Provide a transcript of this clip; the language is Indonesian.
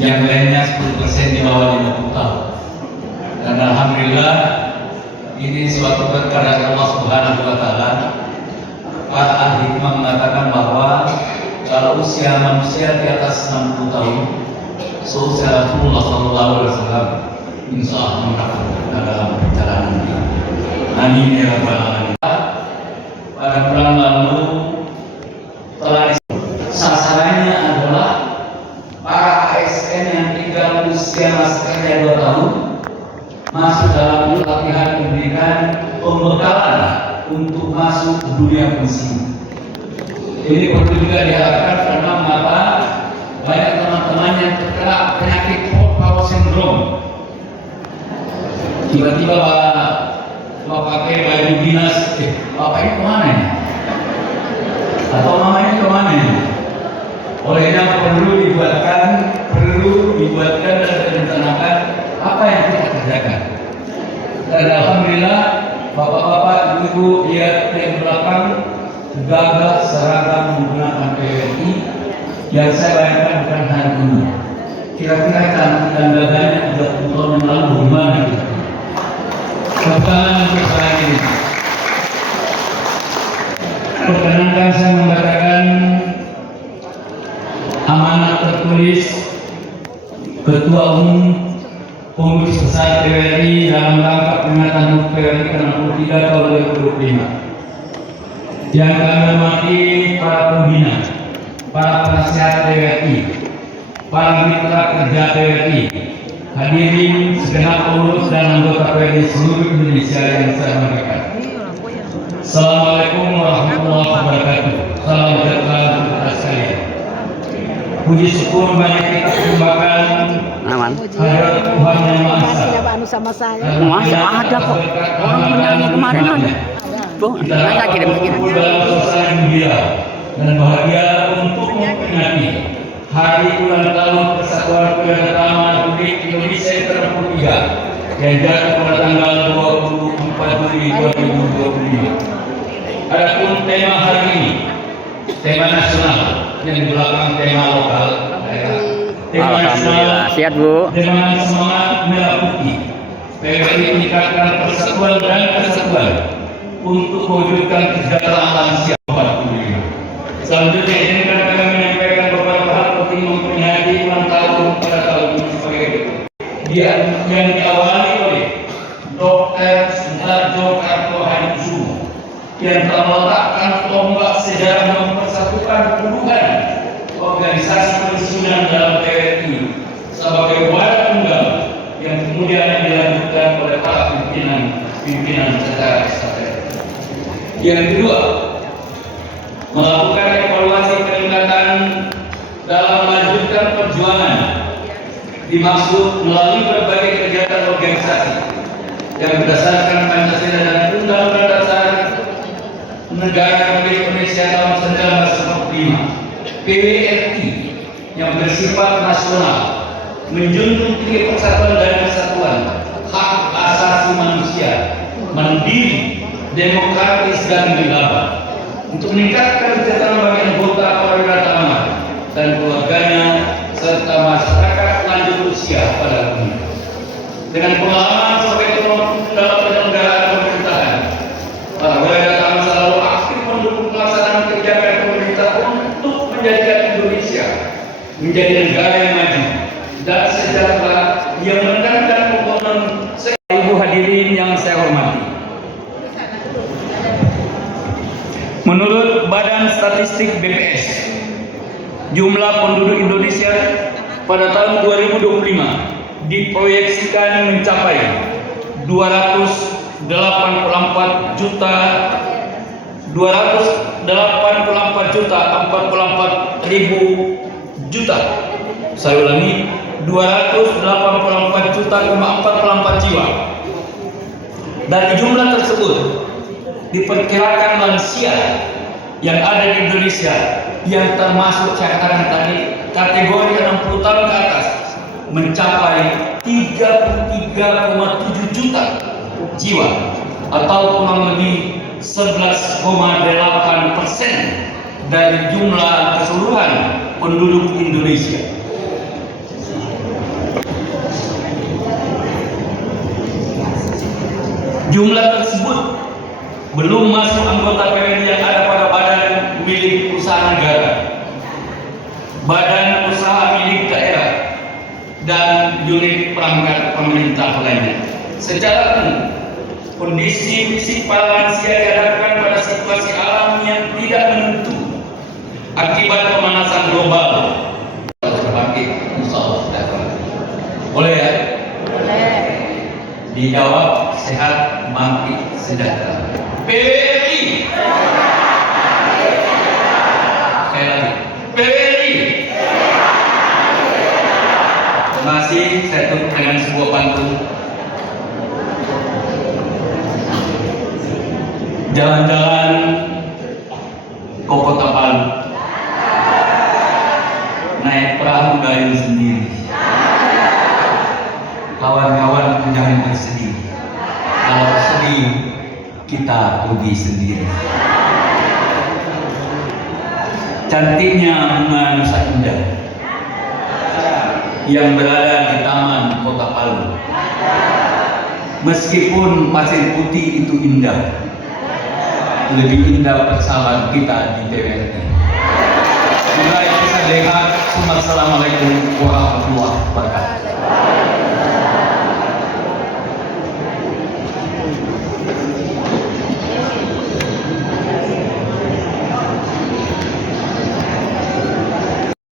yang lainnya 10% di bawah 50 tahun. Dan alhamdulillah ini suatu berkah dari Allah Subhanahu wa taala. Para ahli hikmah mengatakan bahwa kalau usia manusia di atas 60 tahun, seusia Rasulullah SAW, insya Allah mendapatkan dalam perjalanan ini. Amin ya rabbal alamin. Pada bulan lalu telah sasarannya adalah para ASN yang tinggal usia maskernya 2 tahun masuk dalam pelatihan pendidikan pembekalan untuk masuk ke dunia pensiun. Ini perlu juga diharapkan karena mengapa banyak teman-teman yang terkena penyakit power syndrome. Tiba-tiba Bapak pakai baju dinas, Bapak ini kemana ya? Atau mama ini kemana ya? Olehnya perlu dibuatkan dan direncanakan apa yang kita kerjakan. Dan alhamdulillah bapak-bapak, ibu-ibu lihat di belakang gagah seragam menggunakan PWRI yang saya bayangkan bukan hari ini. Kira-kira cantik dan gagahnya 30 tahun yang lalu gimana gitu. Kebetulan untuk saya ini. Perkenankan saya membacakan amanat tertulis Ketua Umum Pengurus Besar PWRI dalam rangka peringatan HUT PWRI ke-63 tahun 2025. Yang kami hormati para pembina, para penasihat PWRI, para mitra kerja PWRI, hadirin segenap pengurus dan anggota PWRI seluruh Indonesia yang saya banggakan. Assalamualaikum warahmatullahi wabarakatuh. Salam sejahtera untuk kita sekalian. Puji syukur banyak kita kembangkan hadirat Tuhan Yang Maha Esa. Masih ada kok. Orang penyanyi kemarin ada. Tuh, saya kirim. Dalam suasana gembira dan bahagia untuk memperingati Hari Ulang Tahun Persatuan Perdana Republik Indonesia yang ke-63 yang jatuh pada tanggal 24 Juli 2025. Adapun tema hari ini, tema nasional yang di belakang tema lokal. Alhamdulillah, sehat Bu. Dengan semangat merah putih, PWRI meningkatkan persatuan dan kesatuan untuk mewujudkan kesejahteraan lansia 45. Selanjutnya izinkan kami menyampaikan beberapa hal penting memperingati ulang tahun pada tahun ini sebagai berikut. Yang diawali oleh Dr. Sundarjo Karto Hadikusumo yang telah meletakkan tombak sejarah mempersatukan puluhan organisasi pensiunan dalam PWRI sebagai wadah tunggal yang kemudian dilanjutkan oleh para pimpinan secara estafet. Yang kedua, melakukan evaluasi peningkatan dalam melanjutkan perjuangan dimaksud melalui berbagai kegiatan organisasi yang berdasarkan Pancasila dan Undang-Undang Dasar Negara Republik Indonesia tahun 1945. PWRI yang bersifat nasional menjunjung tinggi persatuan dan kesatuan, hak asasi manusia, mandiri, demokratis dan gegabah untuk meningkatkan kesejahteraan bagi anggota keluarga amanah dan keluarganya serta masyarakat lanjut usia pada dunia. Dengan pengalaman sebagai ketua dalam penyelenggaraan pemerintahan, para warga amanah selalu aktif mendukung pelaksanaan kebijakan pemerintah untuk menjadikan Indonesia menjadi negara yang maju dan sejahtera yang meningkatkan pembangunan. Ibu hadirin yang saya hormati, menurut Badan Statistik BPS, jumlah penduduk Indonesia pada tahun 2025 diproyeksikan mencapai 284 juta 44 ribu juta. Saya ulangi, 284 juta 44 jiwa. Dari jumlah tersebut diperkirakan lansia yang ada di Indonesia yang termasuk catatan tadi kategori 60 tahun ke atas mencapai 33,7 juta jiwa atau kurang lebih 11,8% dari jumlah keseluruhan penduduk Indonesia. Jumlah tersebut belum masuk anggota PWNI yang ada pada badan milik usaha negara, badan usaha milik daerah, dan unit perangkat pemerintah lainnya. Secara umum, kondisi fisik para lansia dihadapkan pada situasi alam yang tidak menentu akibat pemanasan global. Berbangkit, insyaallah sejahtera. Boleh ya? Boleh. Dijawab sehat, bangkit, sejahtera. PWNI. Sekali lagi. PWNI. Terima kasih. Saya tutup dengan sebuah pantun. Jalan-jalan ke Kota Palu, naik perahu dayung sendiri. Kawan-kawan jangan bersedih. Kalau sedih, kita rugi sendiri. Cantiknya bunga Nusa Indah yang berada di Taman Kota Palu. Meskipun pasir putih itu indah, lebih indah persahabatan kita di PWNI. Semoga bisa lihat. Assalamualaikum warahmatullahi wabarakatuh.